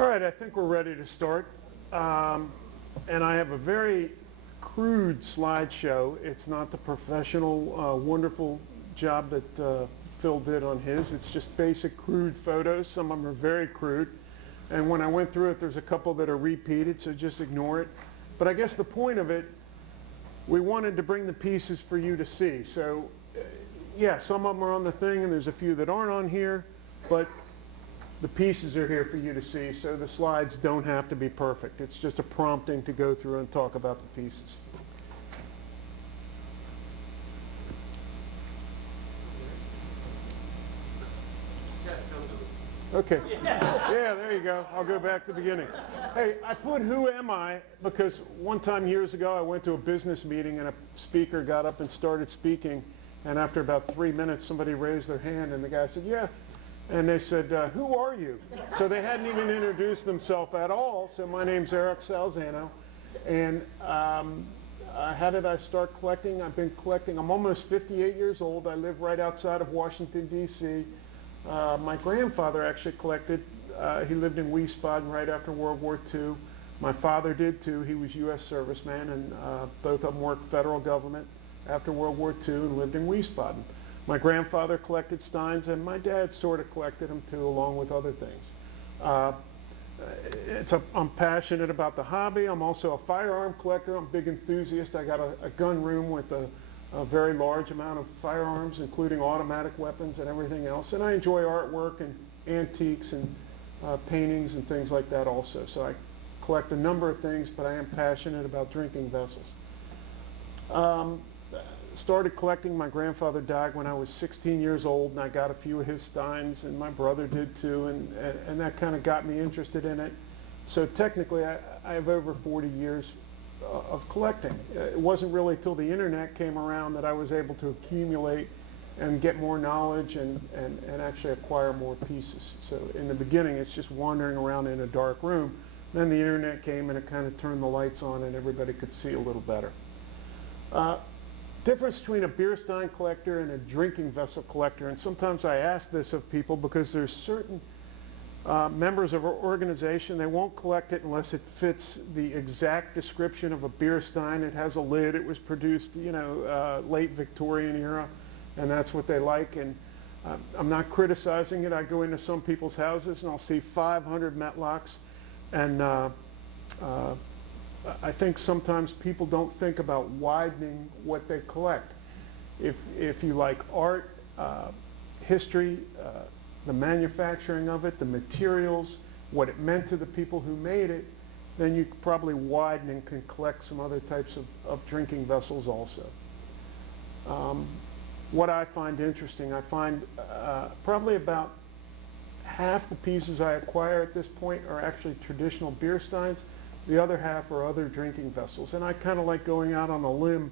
All right, I think we're ready to start. And I have a very crude slideshow. It's not the professional, wonderful job that Phil did on his. It's just basic crude photos. Some of them are very crude. And when I went through it, there's a couple that are repeated, so just ignore it. But I guess the point of it, we wanted to bring the pieces for you to see. So, yeah, some of them are on the thing, and there's a few that aren't on here, but the pieces are here for you to see, so the slides don't have to be perfect. It's just a prompting to go through and talk about the pieces. Okay. Yeah, there you go. I'll go back to the beginning. Hey, I put who am I because one time years ago I went to a business meeting and a speaker got up and started speaking, and after about 3 minutes somebody raised their hand and the guy said, yeah. And they said, who are you? So they hadn't even introduced themselves at all. So my name's Salzano. And how did I start collecting? I've been collecting. I'm almost 58 years old. I live right outside of Washington, D.C. My grandfather actually collected. He lived in Wiesbaden right after World War II. My father did too. He was U.S. serviceman, and both of them worked federal government after World War II and lived in Wiesbaden. My grandfather collected Steins, and my dad sort of collected them too, along with other things. I'm passionate about the hobby. I'm also a firearm collector. I'm a big enthusiast. I got a gun room with a very large amount of firearms, including automatic weapons and everything else. And I enjoy artwork and antiques and paintings and things like that also. So I collect a number of things, but I am passionate about drinking vessels. Started collecting. My grandfather died when I was 16 years old, and I got a few of his Steins, and my brother did too, and that kind of got me interested in it. So technically, I have over 40 years of collecting. It wasn't really till the internet came around that I was able to accumulate and get more knowledge and actually acquire more pieces. So in the beginning, it's just wandering around in a dark room. Then the internet came and it kind of turned the lights on and everybody could see a little better. Difference between a beer stein collector and a drinking vessel collector, and sometimes I ask this of people because there's certain members of our organization, they won't collect it unless it fits the exact description of a beer stein. It has a lid, it was produced, late Victorian era, and that's what they like. And I'm not criticizing it. I go into some people's houses and I'll see 500 metlocks, and I think sometimes people don't think about widening what they collect. If you like art, history, the manufacturing of it, the materials, what it meant to the people who made it, then you probably widen and can collect some other types of drinking vessels also. What I find interesting, I find probably about half the pieces I acquire at this point are actually traditional beer steins. The other half are other drinking vessels. And I kind of like going out on a limb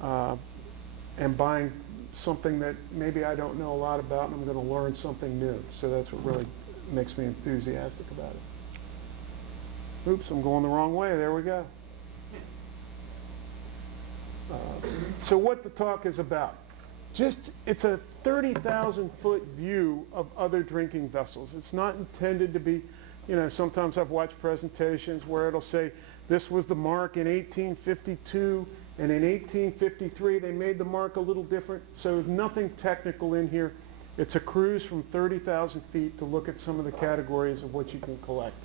and buying something that maybe I don't know a lot about, and I'm going to learn something new. So that's what really makes me enthusiastic about it. Oops, I'm going the wrong way. There we go. So what the talk is about. It's a 30,000-foot view of other drinking vessels. It's not intended to be, sometimes I've watched presentations where it'll say, this was the mark in 1852, and in 1853 they made the mark a little different. So there's nothing technical in here. It's a cruise from 30,000 feet to look at some of the categories of what you can collect.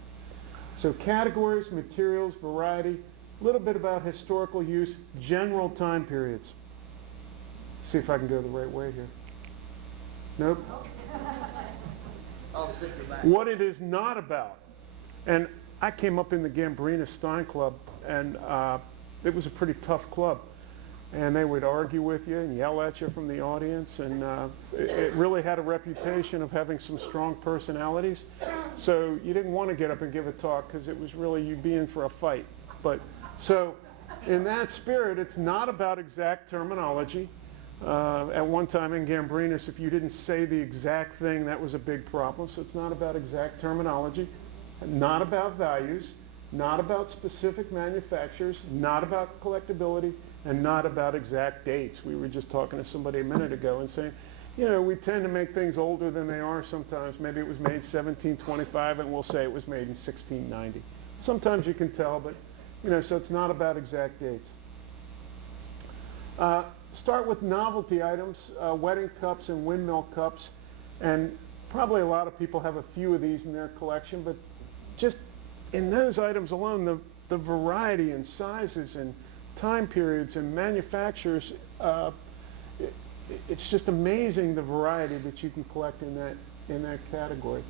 So categories, materials, variety, a little bit about historical use, general time periods. See if I can go the right way here. Nope. I'll sit your back. What it is not about. And I came up in the Gambrinus Stein Club, and it was a pretty tough club. And they would argue with you and yell at you from the audience, and it really had a reputation of having some strong personalities. So you didn't want to get up and give a talk because it was really you being for a fight. But so in that spirit, it's not about exact terminology. At one time in Gambrinus, if you didn't say the exact thing, that was a big problem. So it's not about exact terminology, not about values, not about specific manufacturers, not about collectability, and not about exact dates. We were just talking to somebody a minute ago and saying, you know, we tend to make things older than they are sometimes. Maybe it was made 1725 and we'll say it was made in 1690. Sometimes you can tell, but, you know, so it's not about exact dates. Start with novelty items, wedding cups and windmill cups. And probably a lot of people have a few of these in their collection, but just in those items alone, the variety and sizes and time periods and manufacturers, it's just amazing the variety that you can collect in that category.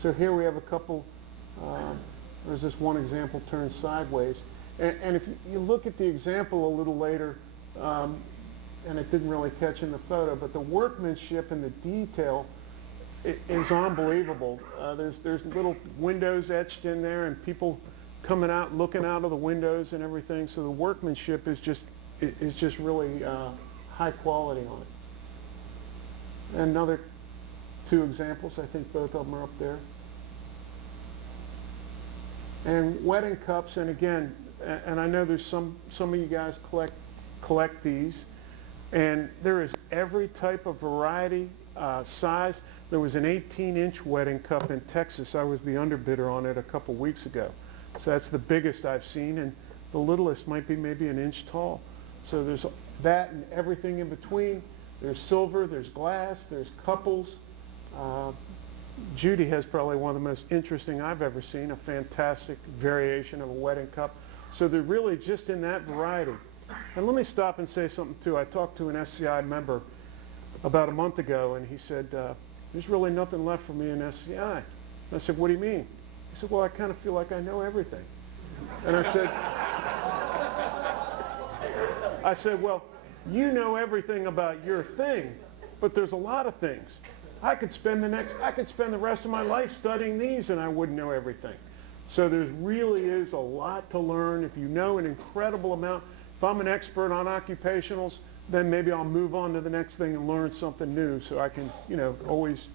So here we have a couple, there's this one example turned sideways. And if you look at the example a little later, and it didn't really catch in the photo, but the workmanship and the detail is unbelievable. There's little windows etched in there and people coming out, looking out of the windows and everything. So the workmanship is just really high quality on it. And another two examples, I think both of them are up there. And wedding cups, and again, and I know there's some of you guys collect these, and there is every type of variety, size. There was an 18-inch wedding cup in Texas. I was the underbidder on it a couple weeks ago. So that's the biggest I've seen, and the littlest might be maybe an inch tall. So there's that and everything in between. There's silver, there's glass, there's couples. Judy has probably one of the most interesting I've ever seen, a fantastic variation of a wedding cup. So they're really just in that variety. And let me stop and say something too. I talked to an SCI member about a month ago, and he said, there's really nothing left for me in SCI. And I said, what do you mean? He said, well, I kind of feel like I know everything. And I said, well, you know everything about your thing, but there's a lot of things. I could spend the rest of my life studying these and I wouldn't know everything. So there really is a lot to learn. If you know an incredible amount, if I'm an expert on occupationals, then maybe I'll move on to the next thing and learn something new so I can, you know, always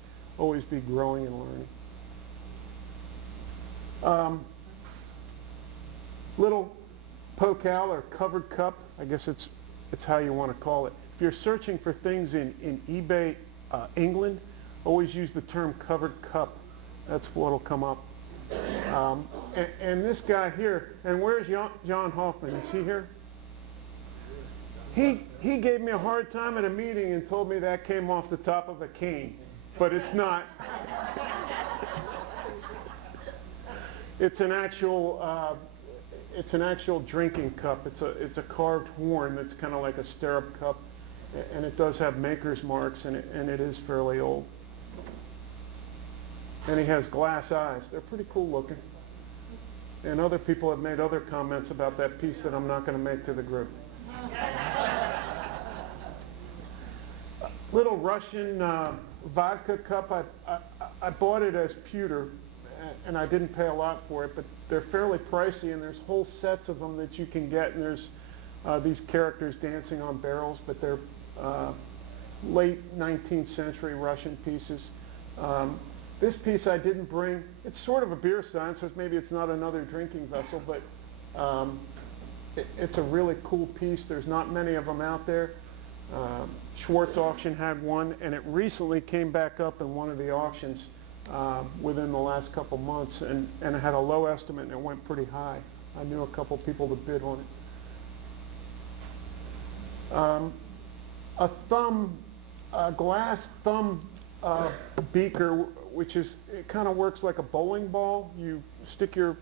be growing and learning. Little pokal or covered cup, I guess it's how you want to call it. If you're searching for things in eBay England, always use the term covered cup. That's what'll come up. And this guy here, and where's Jan Hoffman? Is he here? He gave me a hard time at a meeting and told me that came off the top of a cane, but it's not. It's an actual drinking cup. It's a carved horn that's kind of like a stirrup cup, and it does have maker's marks, and it is fairly old. And he has glass eyes. They're pretty cool looking. And other people have made other comments about that piece that I'm not going to make to the group. Little Russian vodka cup. I bought it as pewter, and I didn't pay a lot for it, but they're fairly pricey, and there's whole sets of them that you can get, and there's these characters dancing on barrels, but they're late 19th century Russian pieces. This piece I didn't bring. It's sort of a beer stein, so maybe it's not another drinking vessel, but it's a really cool piece. There's not many of them out there. Schwartz Auction had one, and it recently came back up in one of the auctions within the last couple months, and it had a low estimate, and it went pretty high. I knew a couple people that bid on it. A glass thumb beaker, which is, it kind of works like a bowling ball. You stick your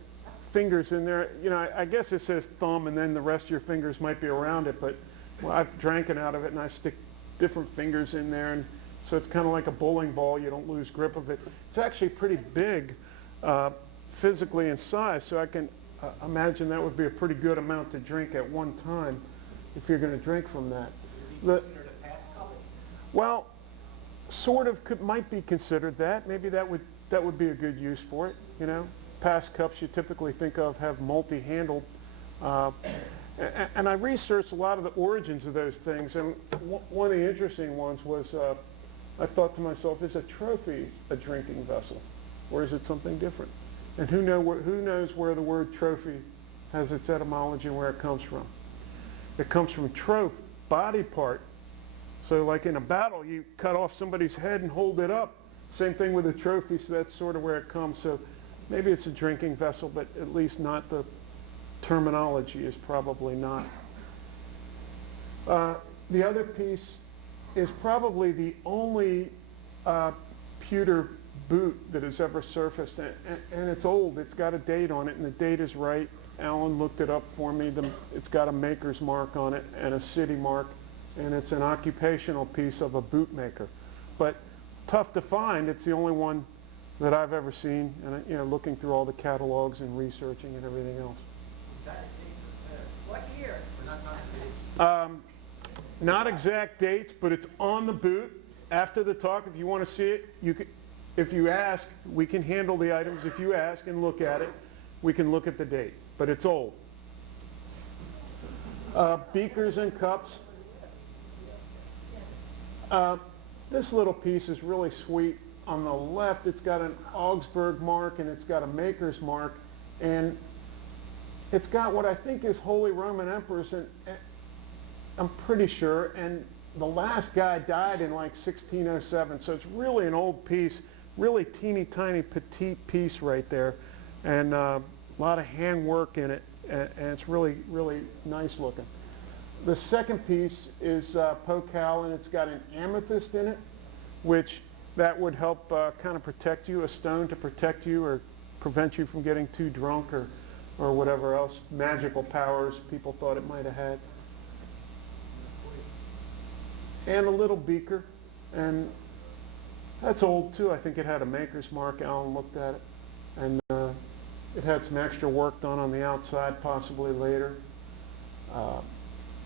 fingers in there. You know, I guess it says thumb, and then the rest of your fingers might be around it, but well, I've drank it out of it, and I stick different fingers in there, and so it's kind of like a bowling ball. You don't lose grip of it. It's actually pretty big physically in size, so I can imagine that would be a pretty good amount to drink at one time if you're going to drink from that. Well, sort of might be considered that. Maybe that would be a good use for it. You know, pass cups you typically think of have multi-handled. And I researched a lot of the origins of those things, and one of the interesting ones was I thought to myself, is a trophy a drinking vessel, or is it something different? And who knows where the word trophy has its etymology and where it comes from? It comes from troph, body part, So like in a battle, you cut off somebody's head and hold it up. Same thing with a trophy, so that's sort of where it comes. So maybe it's a drinking vessel, but at least not the terminology is probably not. The other piece is probably the only pewter boot that has ever surfaced, and it's old. It's got a date on it, and the date is right. Alan looked it up for me. It's got a maker's mark on it and a city mark, and it's an occupational piece of a boot maker. But tough to find. It's the only one that I've ever seen, and you know, looking through all the catalogs and researching and everything else. What year? Not exact dates, but it's on the boot. After the talk, if you want to see it, you can, if you ask, we can handle the items. If you ask and look at it, we can look at the date. But it's old. Beakers and cups. This little piece is really sweet. On the left, it's got an Augsburg mark and it's got a maker's mark. And it's got what I think is Holy Roman Emperors, and I'm pretty sure. And the last guy died in like 1607. So it's really an old piece, really teeny tiny petite piece right there. And a lot of handwork in it. And it's really, really nice looking. The second piece is Pokal, and it's got an amethyst in it, which that would help kind of protect you, a stone to protect you or prevent you from getting too drunk or whatever else, magical powers people thought it might have had. And a little beaker, and that's old too. I think it had a maker's mark. Alan looked at it, and it had some extra work done on the outside, possibly later.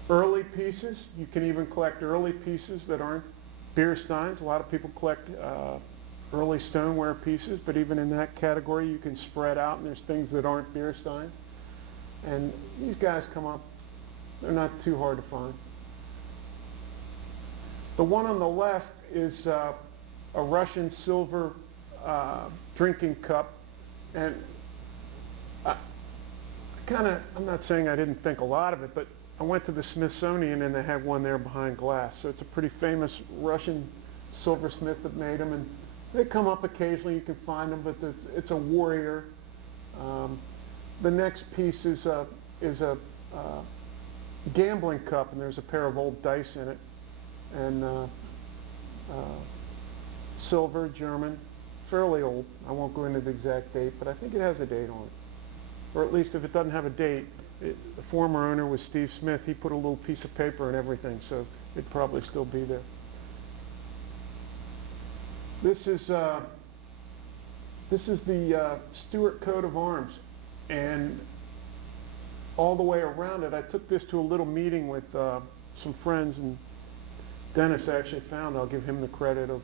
Early pieces, you can even collect early pieces that aren't beer steins. A lot of people collect early stoneware pieces, but even in that category you can spread out, and there's things that aren't beer steins. And these guys come up, they're not too hard to find. The one on the left is a Russian silver drinking cup, and I'm not saying I didn't think a lot of it, but I went to the Smithsonian and they had one there behind glass. So it's a pretty famous Russian silversmith that made them, and they come up occasionally. You can find them, but it's a warrior. The next piece is a gambling cup, and there's a pair of old dice in it, and silver, German, fairly old. I won't go into the exact date, but I think it has a date on it. Or at least if it doesn't have a date, the former owner was Steve Smith. He put a little piece of paper and everything, so it'd probably still be there. This is the Stuart coat of arms, and all the way around it, I took this to a little meeting with some friends, and Dennis actually found, I'll give him the credit of,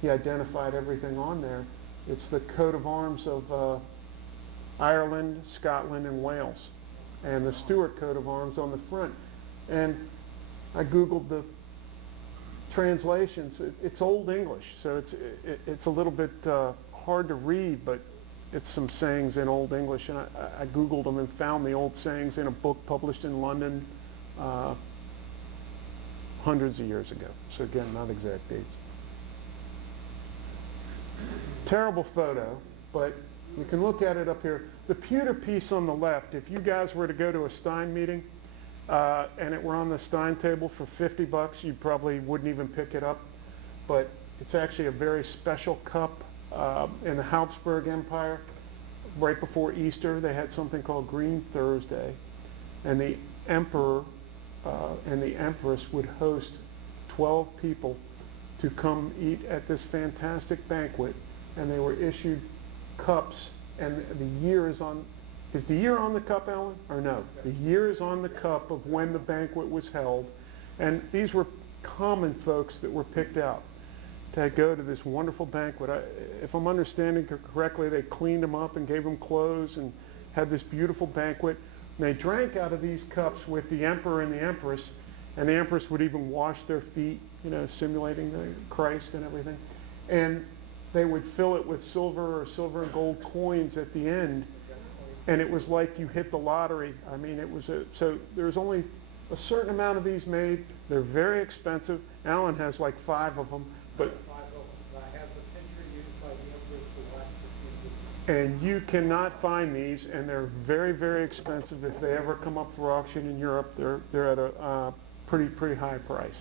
he identified everything on there. It's the coat of arms of Ireland, Scotland, and Wales, and the Stuart coat of arms on the front. And I Googled the translations. It's Old English, so it's a little bit hard to read, but it's some sayings in Old English, and I Googled them and found the old sayings in a book published in London hundreds of years ago. So again, not exact dates. Terrible photo, but you can look at it up here. The pewter piece on the left, if you guys were to go to a Stein meeting and it were on the Stein table for $50, you probably wouldn't even pick it up. But it's actually a very special cup in the Habsburg Empire. Right before Easter, they had something called Green Thursday. And the emperor and the empress would host 12 people to come eat at this fantastic banquet. And they were issued cups, and the year is on the year on the cup, Alan, or no? The year is on the cup of when the banquet was held, and these were common folks that were picked out to go to this wonderful banquet. If I'm understanding correctly, they cleaned them up and gave them clothes and had this beautiful banquet. And they drank out of these cups with the emperor and the empress, and the empress would even wash their feet, you know, simulating the Christ and everything. And they would fill it with silver or silver and gold coins at the end, and it was like you hit the lottery. I mean, it was so there's only a certain amount of these made. They're very expensive. Alan has like 5 of them, but I have the picture used by the Empress to watch the TV. and you cannot find these, and they're very, very expensive. If they ever come up for auction in Europe, they're at a pretty high price.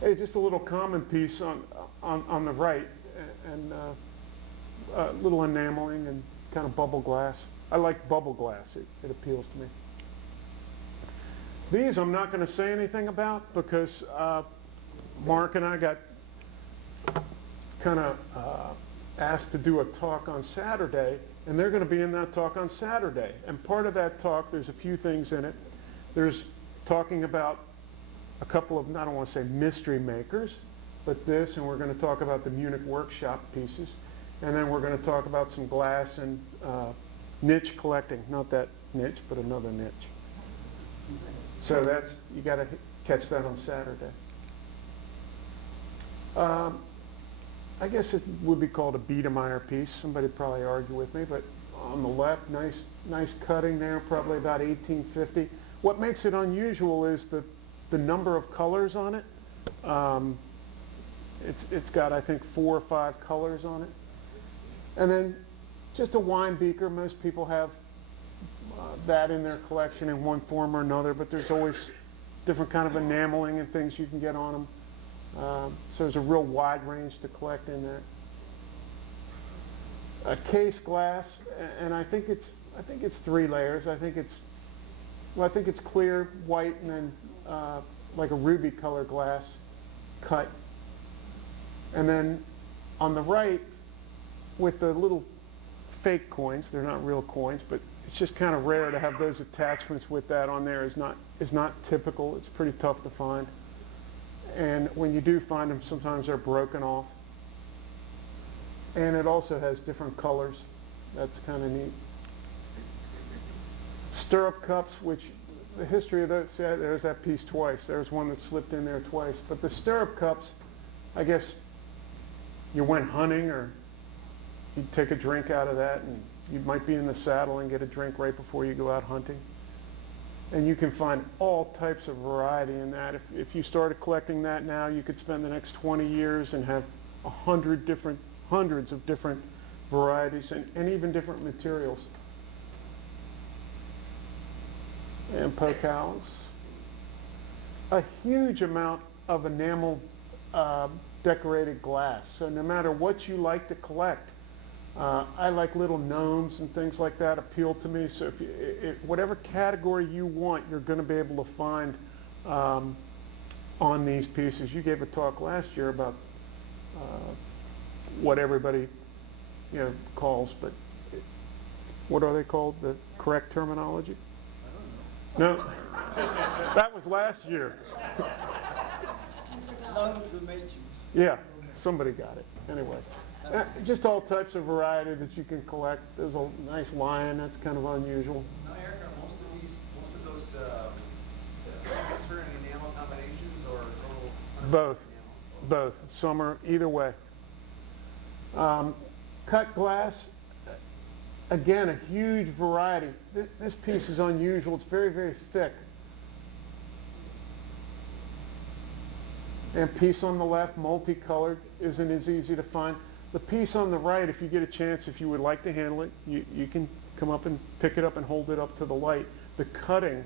Hey, just a little common piece on the right, and little enameling and kind of bubble glass. I like bubble glass. It appeals to me. These I'm not going to say anything about because Mark and I got kind of asked to do a talk on Saturday, and they're going to be in that talk on Saturday. And part of that talk, there's a few things in it. There's talking about a couple of, I don't want to say mystery makers, but this, and we're going to talk about the Munich workshop pieces. And then we're going to talk about some glass and niche collecting. Not that niche, but another niche. So that's, you got to catch that on Saturday. I guess it would be called a Biedermeier piece. Somebody would probably argue with me, but on the left, nice cutting there, probably about 1850. What makes it unusual is the number of colors on it. It's got, I think, 4 or 5 colors on it. And then just a wine beaker. Most people have that in their collection in one form or another, but there's always different kind of enameling and things you can get on them. So there's a real wide range to collect in there. A case glass, and I think it's 3 layers. I think it's clear, white, and then like a ruby color glass cut. And then on the right, with the little fake coins, they're not real coins, but it's just kind of rare to have those attachments with that on there. Is not typical. It's pretty tough to find. And when you do find them, sometimes they're broken off. And it also has different colors. That's kind of neat. Stirrup cups, which the history of those, there's that piece twice. There's one that slipped in there twice. But the stirrup cups, I guess you went hunting or you'd take a drink out of that, and you might be in the saddle and get a drink right before you go out hunting. And you can find all types of variety in that. If you started collecting that now, you could spend the next 20 years and have hundreds of different varieties and even different materials. And pokals. A huge amount of enamel decorated glass. So no matter what you like to collect, I like little gnomes and things like that appeal to me. So if whatever category you want, you're going to be able to find on these pieces. You gave a talk last year about what everybody calls, but what are they called? The correct terminology? No, that was last year. Yeah, somebody got it. Anyway. Just all types of variety that you can collect. There's a nice lion. That's kind of unusual. Now, Eric, are most of those texture and enamel combinations, or total? Both. Some are either way. Cut glass. Again, a huge variety. This piece is unusual. It's very, very thick. And piece on the left, multicolored, isn't as easy to find. The piece on the right, if you get a chance, if you would like to handle it, you can come up and pick it up and hold it up to the light. The cutting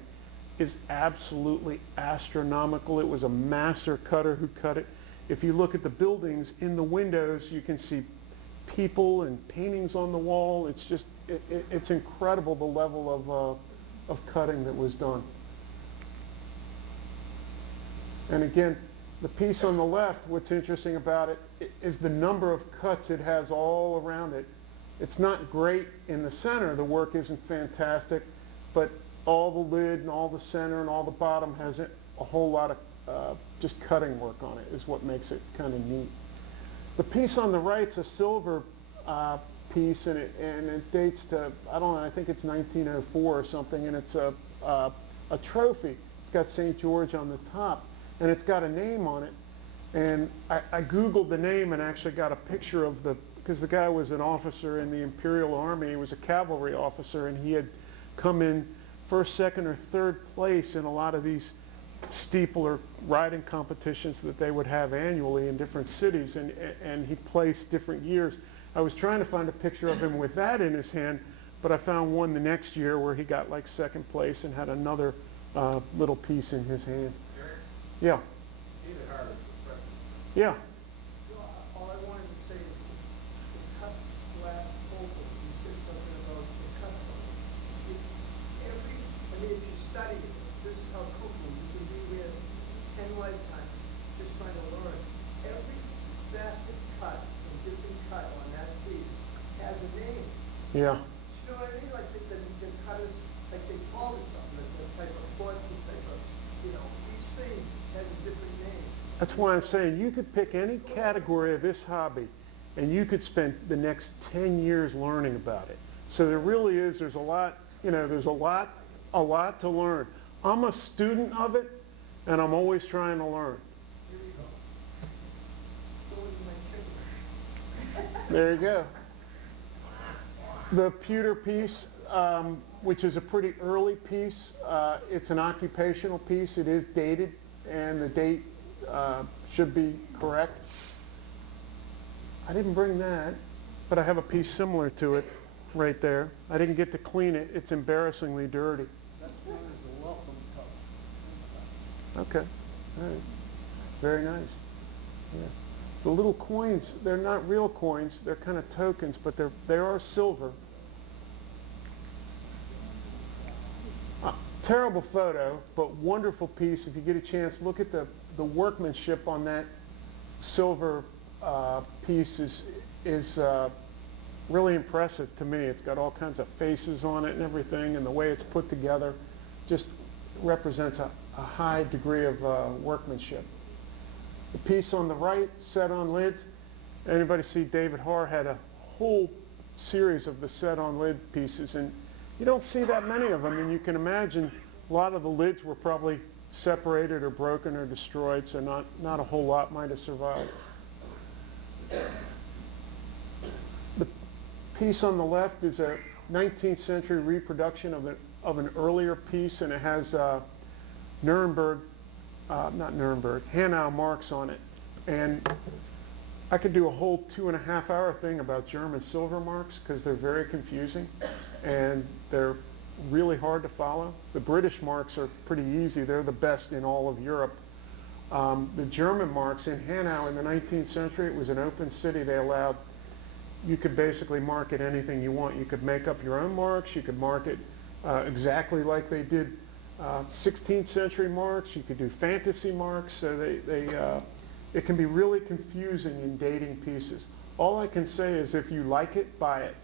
is absolutely astronomical. It was a master cutter who cut it. If you look at the buildings in the windows, you can see people and paintings on the wall. It's just, it's incredible the level of cutting that was done. And again, the piece on the left, what's interesting about it is the number of cuts it has all around it. It's not great in the center. The work isn't fantastic, but all the lid and all the center and all the bottom has a whole lot of just cutting work on it is what makes it kind of neat. The piece on the right's a silver piece, and it dates to, I don't know, I think it's 1904 or something, and it's a trophy. It's got St. George on the top. And it's got a name on it. And I Googled the name and actually got a picture of because the guy was an officer in the Imperial Army. He was a cavalry officer, and he had come in first, second, or third place in a lot of these steeple or riding competitions that they would have annually in different cities, and he placed different years. I was trying to find a picture of him with that in his hand, but I found one the next year where he got like second place and had another little piece in his hand. Eric, Yeah, David Hart is the president. yeah. Well, all I wanted to say is the cut glass opal, you said something about the cuts on it. I mean, if you study it, this is how cooking, you can be here 10 lifetimes just trying to learn. Every facet cut and different cut on that piece has a name. Yeah. You know what I mean? Like the cutters, like they call it something, like the type of foot, the type of, each thing has a different name. That's why I'm saying you could pick any category of this hobby and you could spend the next 10 years learning about it. So there really is, there's a lot, there's a lot to learn. I'm a student of it and I'm always trying to learn. Here we go. So is my chicken. There you go. The pewter piece, which is a pretty early piece, it's an occupational piece. It is dated, and the date should be correct. I didn't bring that, but I have a piece similar to it right there. I didn't get to clean it. It's embarrassingly dirty. That's known as a welcome cup. Okay, all right. Very nice. Yeah. The little coins, they're not real coins, they're kind of tokens, but they are silver. Terrible photo, but wonderful piece. If you get a chance, look at the workmanship on that silver piece is really impressive to me. It's got all kinds of faces on it and everything, and the way it's put together just represents a high degree of workmanship. The piece on the right, set on lids. Anybody see David Haar had a whole series of the set on lid pieces, and you don't see that many of them, and you can imagine a lot of the lids were probably separated or broken or destroyed, so not a whole lot might have survived. The piece on the left is a 19th century reproduction of an earlier piece, and it has Hanau marks on it. And I could do a whole 2.5-hour thing about German silver marks because they're very confusing and they're really hard to follow. The British marks are pretty easy. They're the best in all of Europe. The German marks in Hanau in the 19th century, it was an open city. They allowed, you could basically mark it anything you want. You could make up your own marks. You could mark it exactly like they did 16th century marks. You could do fantasy marks. So it can be really confusing in dating pieces. All I can say is if you like it, buy it.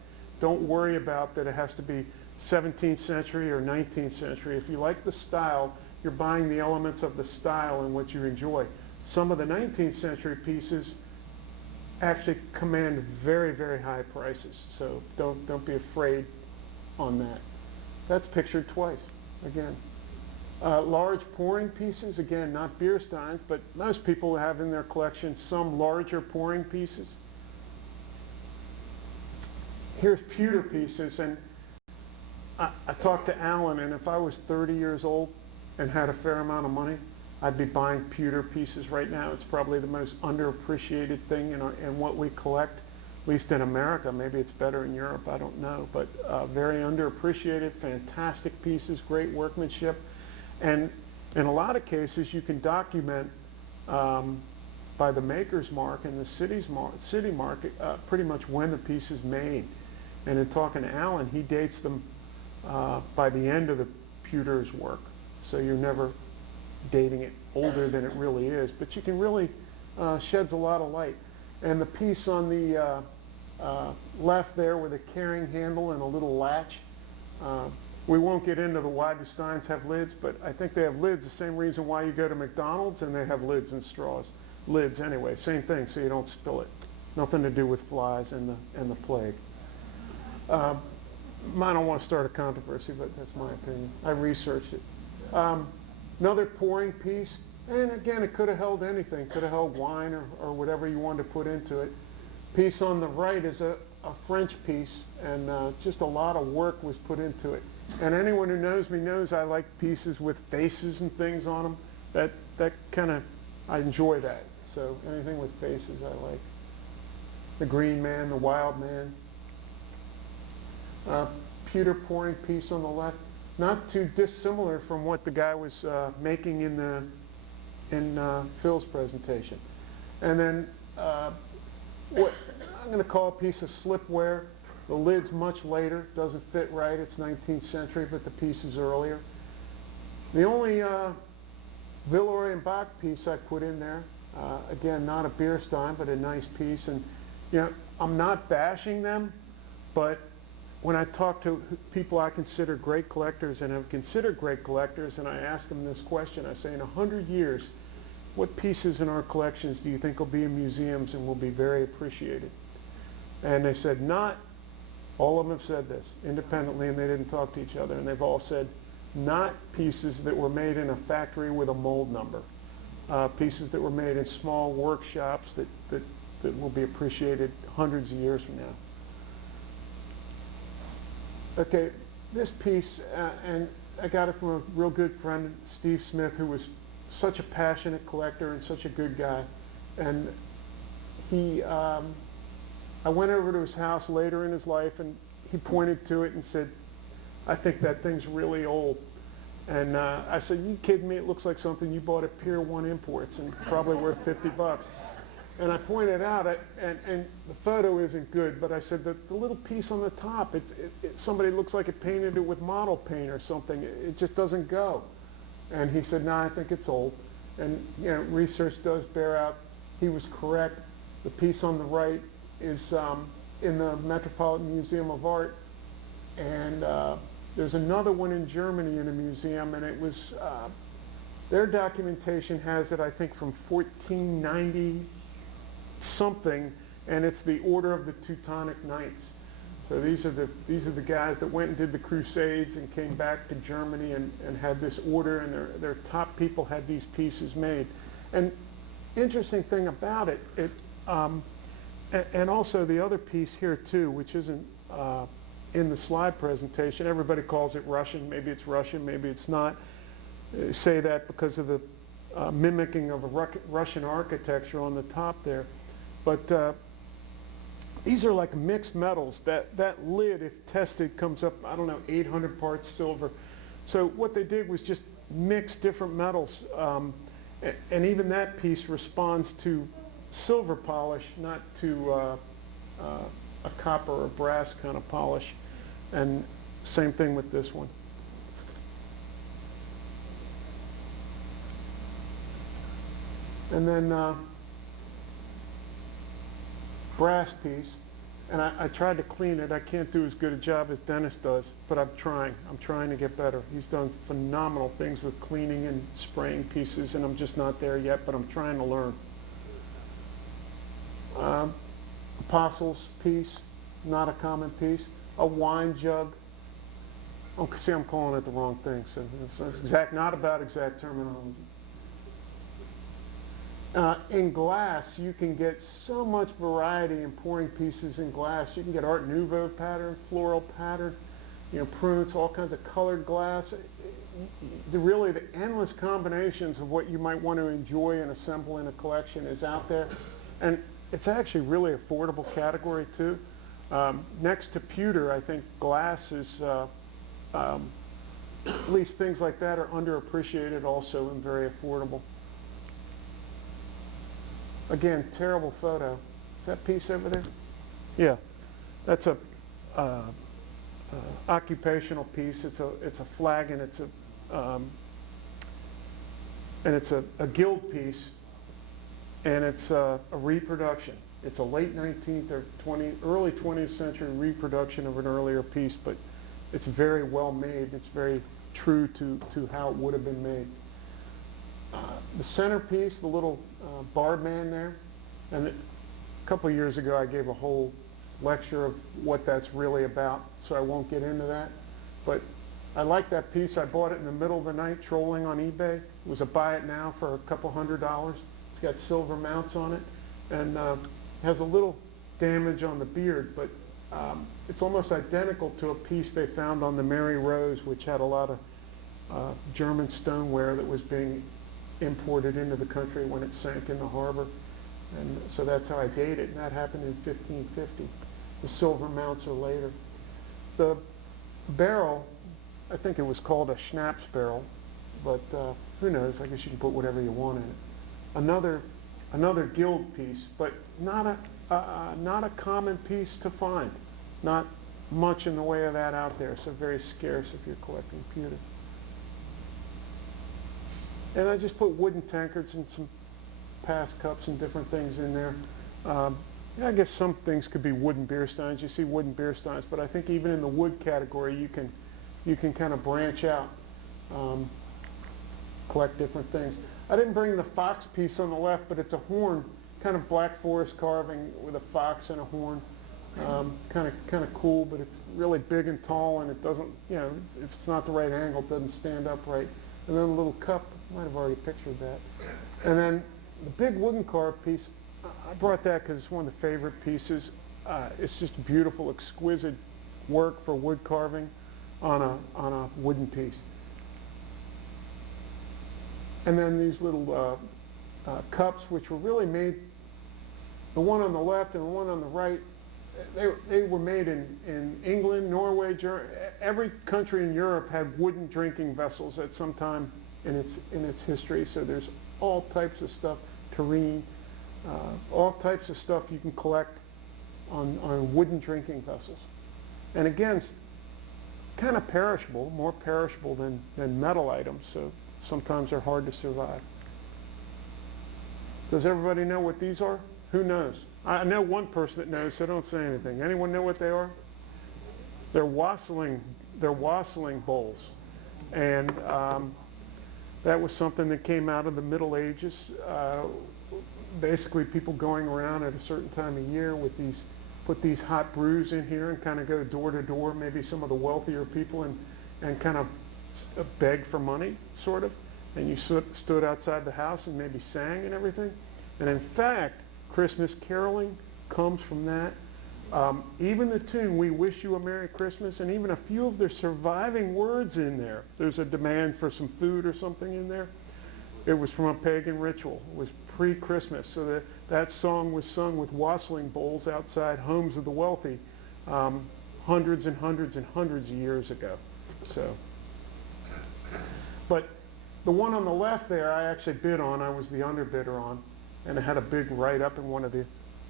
Don't worry about that it has to be 17th century or 19th century. If you like the style, you're buying the elements of the style and what you enjoy. Some of the 19th century pieces actually command very, very high prices. So don't be afraid on that. That's pictured twice, again. Large pouring pieces, again, not beer steins, but most people have in their collection some larger pouring pieces. Here's pewter pieces, and I talked to Alan, and if I was 30 years old and had a fair amount of money, I'd be buying pewter pieces right now. It's probably the most underappreciated thing in what we collect, at least in America. Maybe it's better in Europe, I don't know, but very underappreciated, fantastic pieces, great workmanship. And in a lot of cases, you can document by the maker's mark and the city mark pretty much when the piece is made. And in talking to Alan, he dates them by the end of the pewter's work. So you're never dating it older than it really is. But you can really, sheds a lot of light. And the piece on the left there with a carrying handle and a little latch, we won't get into why do Steins have lids, but I think they have lids the same reason why you go to McDonald's and they have lids and straws. Lids anyway, same thing, so you don't spill it. Nothing to do with flies and the plague. I don't want to start a controversy, but that's my opinion. I researched it. Another pouring piece, and again, it could have held anything. Could have held wine or whatever you wanted to put into it. Piece on the right is a a French piece, and just a lot of work was put into it. And anyone who knows me knows I like pieces with faces and things on them. That kind of, I enjoy that. So anything with faces I like. The Green Man, the Wild Man. Pewter pouring piece on the left. Not too dissimilar from what the guy was making in Phil's presentation. And then what I'm going to call a piece of slipware. The lid's much later, doesn't fit right. It's 19th century, but the piece is earlier. The only Villeroy and Bach piece I put in there, again, not a beer Stein, but a nice piece. And you know, I'm not bashing them, but when I talk to people I consider great collectors and have considered great collectors, and I ask them this question, I say, in 100 years, what pieces in our collections do you think will be in museums and will be very appreciated? And they said, not, all of them have said this independently, and they didn't talk to each other, and they've all said, not pieces that were made in a factory with a mold number, pieces that were made in small workshops that will be appreciated hundreds of years from now. Okay, this piece, and I got it from a real good friend, Steve Smith, who was such a passionate collector and such a good guy. And he, I went over to his house later in his life, and he pointed to it and said, I think that thing's really old. And I said, you kidding me? It looks like something you bought at Pier 1 Imports and probably worth 50 bucks. And I pointed out, and the photo isn't good, but I said that the little piece on the top, somebody looks like it painted it with model paint or something. It just doesn't go. And he said, no, I think it's old. And you know, research does bear out he was correct. The piece on the right is in the Metropolitan Museum of Art. And there's another one in Germany in a museum, and it was, their documentation has it, I think, from 1490 something, and it's the Order of the Teutonic Knights. So these are the guys that went and did the Crusades and came back to Germany and had this order, and their top people had these pieces made. And interesting thing about it, and also the other piece here too, which isn't in the slide presentation. Everybody calls it Russian. Maybe it's Russian, maybe it's not. They say that because of the mimicking of a Russian architecture on the top there. But these are like mixed metals. That lid, if tested, comes up, I don't know, 800 parts silver. So what they did was just mix different metals. And even that piece responds to silver polish, not to a copper or brass kind of polish. And same thing with this one. And then brass piece, and I tried to clean it. I can't do as good a job as Dennis does, but I'm trying. I'm trying to get better. He's done phenomenal things with cleaning and spraying pieces, and I'm just not there yet, but I'm trying to learn. Apostles piece, not a common piece. A wine jug. Oh, see, I'm calling it the wrong thing, so it's not about exact terminology. In glass, you can get so much variety in pouring pieces in glass. You can get Art Nouveau pattern, floral pattern, you know, prunes, all kinds of colored glass. Really, the endless combinations of what you might want to enjoy and assemble in a collection is out there. And it's actually really affordable category too. Next to pewter, I think glass is, at least things like that are underappreciated also and very affordable. Again, terrible photo. Is that piece over there? Yeah, that's a occupational piece. It's a flagon. It's a guild piece, and it's a reproduction. It's a late 19th or early 20th century reproduction of an earlier piece, but it's very well made. It's very true to how it would have been made. The centerpiece, the little bar man there, and a couple of years ago I gave a whole lecture of what that's really about, so I won't get into that. But I like that piece. I bought it in the middle of the night trolling on eBay. It was a buy it now for a couple $100. It's got silver mounts on it, and has a little damage on the beard, but it's almost identical to a piece they found on the Mary Rose, which had a lot of German stoneware that was being imported into the country when it sank in the harbor. And so that's how I date it, and that happened in 1550. The silver mounts are later. The barrel, I think it was called a schnapps barrel, but who knows, I guess you can put whatever you want in it. Another guild piece, but not a common piece to find. Not much in the way of that out there, so very scarce if you're collecting pewter. And I just put wooden tankards and some past cups and different things in there. Yeah, I guess some things could be wooden beer steins. You see wooden beer steins, but I think even in the wood category, you can kind of branch out, collect different things. I didn't bring the fox piece on the left, but it's a horn, kind of Black Forest carving with a fox and a horn. Kind of cool, but it's really big and tall, and it doesn't, you know, if it's not the right angle, it doesn't stand up right. And then a little cup, I might have already pictured that. And then the big wooden carved piece, I brought that because it's one of the favorite pieces. It's just beautiful, exquisite work for wood carving on a wooden piece. And then these little cups, which were really made, the one on the left and the one on the right, they were made in England, Norway, Germany. Every country in Europe had wooden drinking vessels at some time in its history. So there's all types of stuff, terrine, all types of stuff you can collect on wooden drinking vessels. And again, kind of perishable, more perishable than metal items, so sometimes they're hard to survive. Does everybody know what these are? Who knows? I know one person that knows, so don't say anything. Anyone know what they are? They're wassailing bowls. And that was something that came out of the Middle Ages. Basically, people going around at a certain time of year with these, put these hot brews in here and kind of go door to door, maybe some of the wealthier people, and kind of beg for money, sort of. And you stood outside the house and maybe sang and everything. And in fact, Christmas caroling comes from that. Even the tune, "We Wish You a Merry Christmas," and even a few of the surviving words in there. There's a demand for some food or something in there. It was from a pagan ritual. It was pre-Christmas. So that song was sung with wassailing bowls outside homes of the wealthy hundreds and hundreds and hundreds of years ago. So, but the one on the left there, I actually bid on. I was the underbidder on. And it had a big write-up in one of the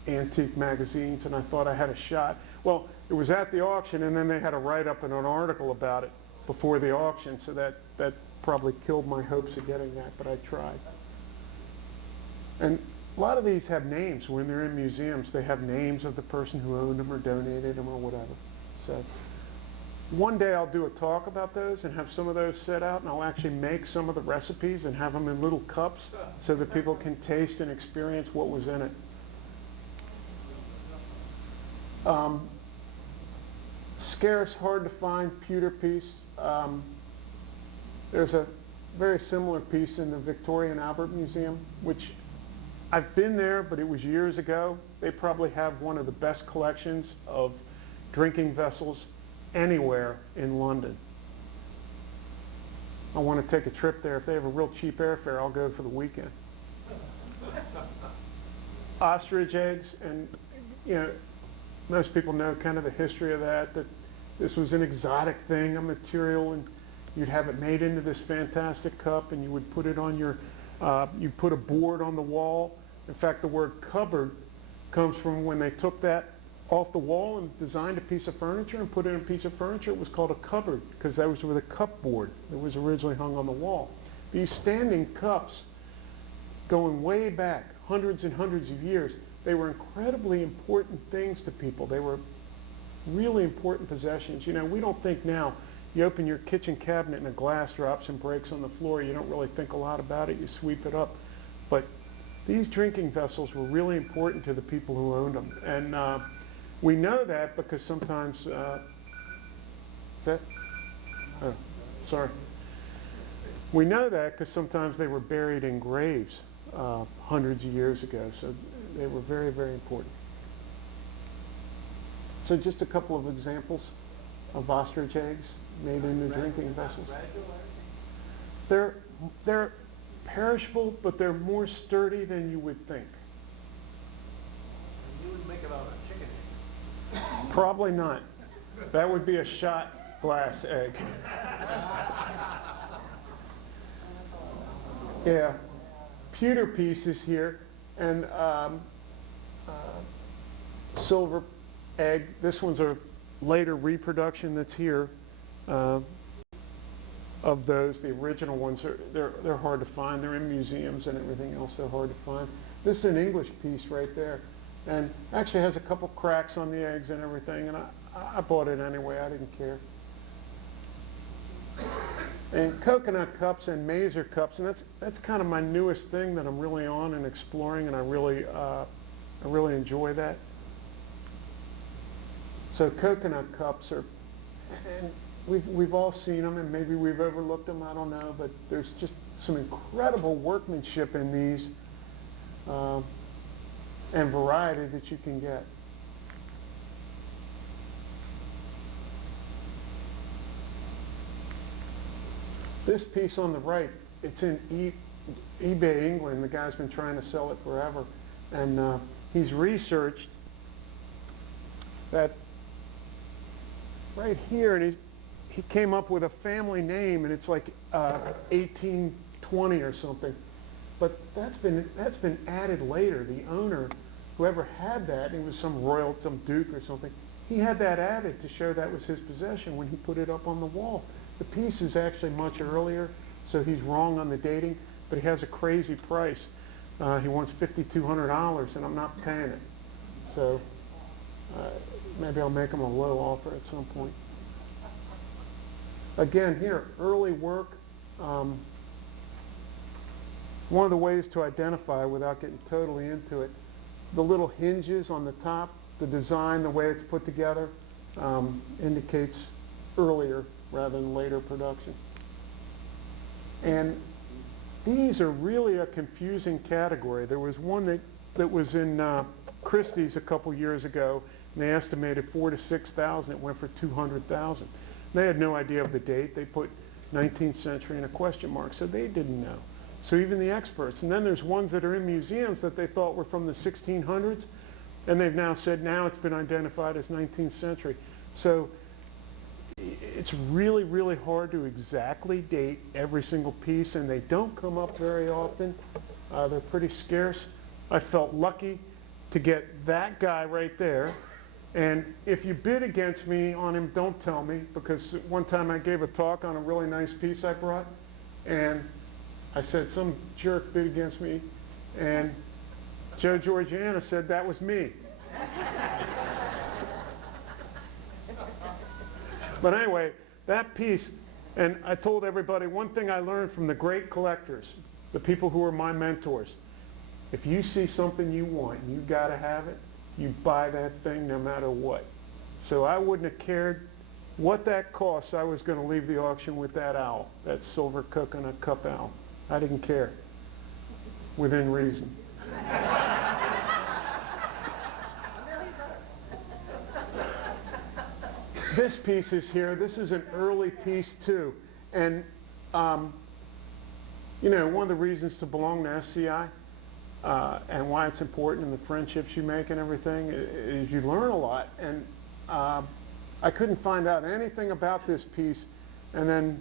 antique magazines, and I thought I had a shot. Well, it was at the auction, and then they had a write-up and an article about it before the auction, so that probably killed my hopes of getting that, but I tried. And a lot of these have names. When they're in museums, they have names of the person who owned them or donated them or whatever. So one day I'll do a talk about those and have some of those set out, and I'll actually make some of the recipes and have them in little cups so that people can taste and experience what was in it. Scarce, hard to find pewter piece. There's a very similar piece in the Victoria and Albert Museum, which I've been there, but it was years ago. They probably have one of the best collections of drinking vessels anywhere in London. I want to take a trip there. If they have a real cheap airfare, I'll go for the weekend. Ostrich eggs, and you know, most people know kind of the history of that this was an exotic thing, a material, and you'd have it made into this fantastic cup, and you would put it on your, you'd put a board on the wall. In fact, the word cupboard comes from when they took that off the wall and designed a piece of furniture and put it in a piece of furniture. It was called a cupboard because that was with a cupboard that was originally hung on the wall. These standing cups, going way back, hundreds and hundreds of years, they were incredibly important things to people. They were really important possessions. You know, we don't think now, you open your kitchen cabinet and a glass drops and breaks on the floor. You don't really think a lot about it. You sweep it up. But these drinking vessels were really important to the people who owned them. And we know that because sometimes, is that? Oh, sorry. We know that because sometimes they were buried in graves hundreds of years ago. So they were very, very important. So just a couple of examples of ostrich eggs made into drinking vessels. They're perishable, but they're more sturdy than you would think. You wouldn't make it out of a chicken egg. Probably not. That would be a shot glass egg. Yeah. Pewter pieces here, and silver egg. This one's a later reproduction that's here of those. The original ones they're hard to find. They're in museums and everything else. They're hard to find. This is an English piece right there, and actually has a couple cracks on the eggs and everything. And I bought it anyway. I didn't care. And coconut cups and mazer cups, and that's kind of my newest thing that I'm really on and exploring, and I really enjoy that. So coconut cups are, and we've all seen them, and maybe we've overlooked them, I don't know, but there's just some incredible workmanship in these and variety that you can get. This piece on the right, it's in eBay England. The guy's been trying to sell it forever. And he's researched that right here, and he came up with a family name, and it's like 1820 or something. But that's been added later. The owner, whoever had that, it was some royal, some duke or something, he had that added to show that was his possession when he put it up on the wall. The piece is actually much earlier, so he's wrong on the dating, but he has a crazy price. He wants $5,200, and I'm not paying it. So maybe I'll make him a low offer at some point. Again, here, early work. One of the ways to identify, without getting totally into it, the little hinges on the top, the design, the way it's put together, indicates earlier rather than later production. And these are really a confusing category. There was one that was in Christie's a couple years ago, and they estimated 4,000 to 6,000. It went for 200,000. They had no idea of the date. They put 19th century in a question mark, so they didn't know. So even the experts. And then there's ones that are in museums that they thought were from the 1600s, and they've now said now it's been identified as 19th century. So it's really, really hard to exactly date every single piece, and they don't come up very often. They're pretty scarce. I felt lucky to get that guy right there. And if you bid against me on him, don't tell me, because one time I gave a talk on a really nice piece I brought, and I said some jerk bid against me, and Joe Georgiana said that was me. But anyway, that piece, and I told everybody one thing I learned from the great collectors, the people who are my mentors. If you see something you want, you got to have it, you buy that thing no matter what. So I wouldn't have cared what that costs. I was going to leave the auction with that owl, that silver coconut cup owl. I didn't care, within reason. This piece is here. This is an early piece too. And you know, one of the reasons to belong to SCI and why it's important and the friendships you make and everything is you learn a lot. And I couldn't find out anything about this piece. And then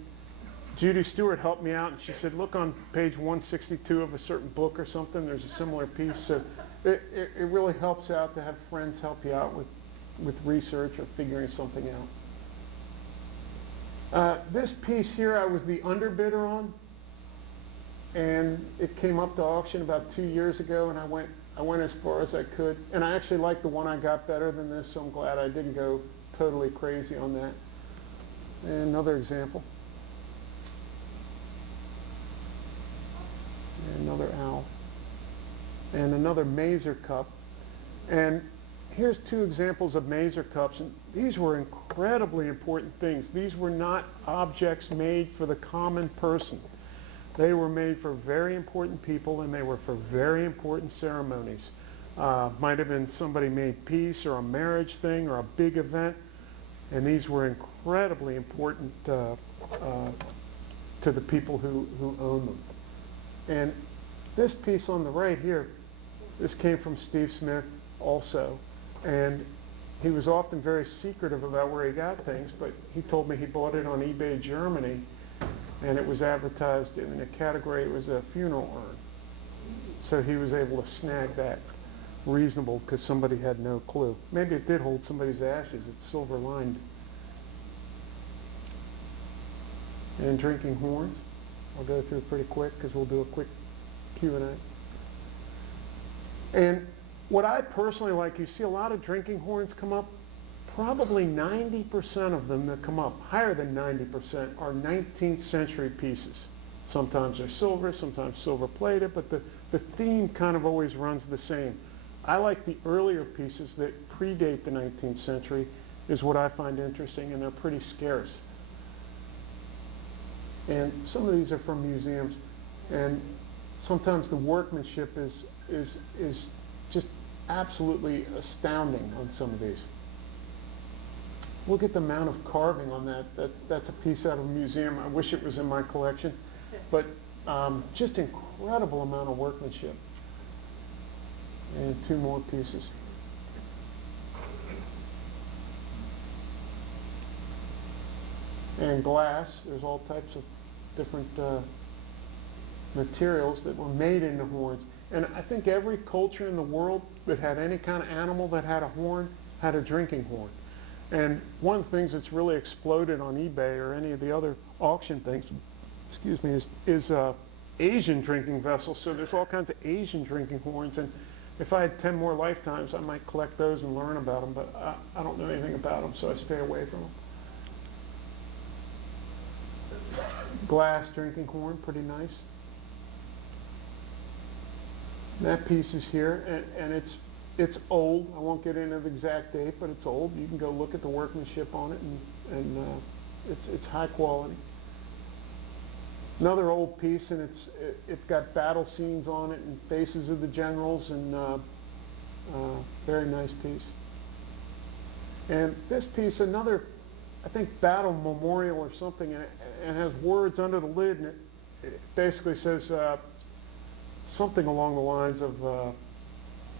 Judy Stewart helped me out, and she said, look on page 162 of a certain book or something. There's a similar piece. So it really helps out to have friends help you out with research or figuring something out. This piece here I was the underbidder on, and it came up to auction about 2 years ago, and I went as far as I could, and I actually liked the one I got better than this, so I'm glad I didn't go totally crazy on that. And another example. And another owl. And another mazer cup. And here's two examples of mazer cups, and these were incredibly important things. These were not objects made for the common person. They were made for very important people, and they were for very important ceremonies. Might have been somebody made peace or a marriage thing or a big event. And these were incredibly important to the people who owned them. And this piece on the right here, this came from Steve Smith also. And he was often very secretive about where he got things, but he told me he bought it on eBay Germany, and it was advertised in a category, it was a funeral urn. So he was able to snag that reasonable because somebody had no clue. Maybe it did hold somebody's ashes. It's silver lined. And drinking horns. I'll go through pretty quick because we'll do a quick Q&A. And what I personally like, you see a lot of drinking horns come up. Probably 90% of them that come up, higher than 90%, are 19th century pieces. Sometimes they're silver, sometimes silver plated, but the theme kind of always runs the same. I like the earlier pieces that predate the 19th century is what I find interesting, and they're pretty scarce. And some of these are from museums, and sometimes the workmanship is just absolutely astounding on some of these. Look at the amount of carving on that. That's a piece out of a museum. I wish it was in my collection, but just incredible amount of workmanship. And two more pieces. And glass, there's all types of different materials that were made into horns. And I think every culture in the world that had any kind of animal that had a horn had a drinking horn. And one of the things that's really exploded on eBay or any of the other auction things, excuse me, is Asian drinking vessels. So there's all kinds of Asian drinking horns. And if I had 10 more lifetimes, I might collect those and learn about them. But I don't know anything about them, so I stay away from them. Glass drinking horn, pretty nice. And that piece is here, and it's old. I won't get into the exact date, but it's old. You can go look at the workmanship on it, and it's high quality. Another old piece, and it's got battle scenes on it and faces of the generals, and very nice piece. And this piece, another, I think, battle memorial or something, and has words under the lid, and it basically says something along the lines of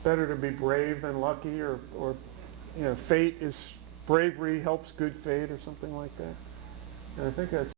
better to be brave than lucky, or you know, fate is bravery helps good fate, or something like that. And I think that's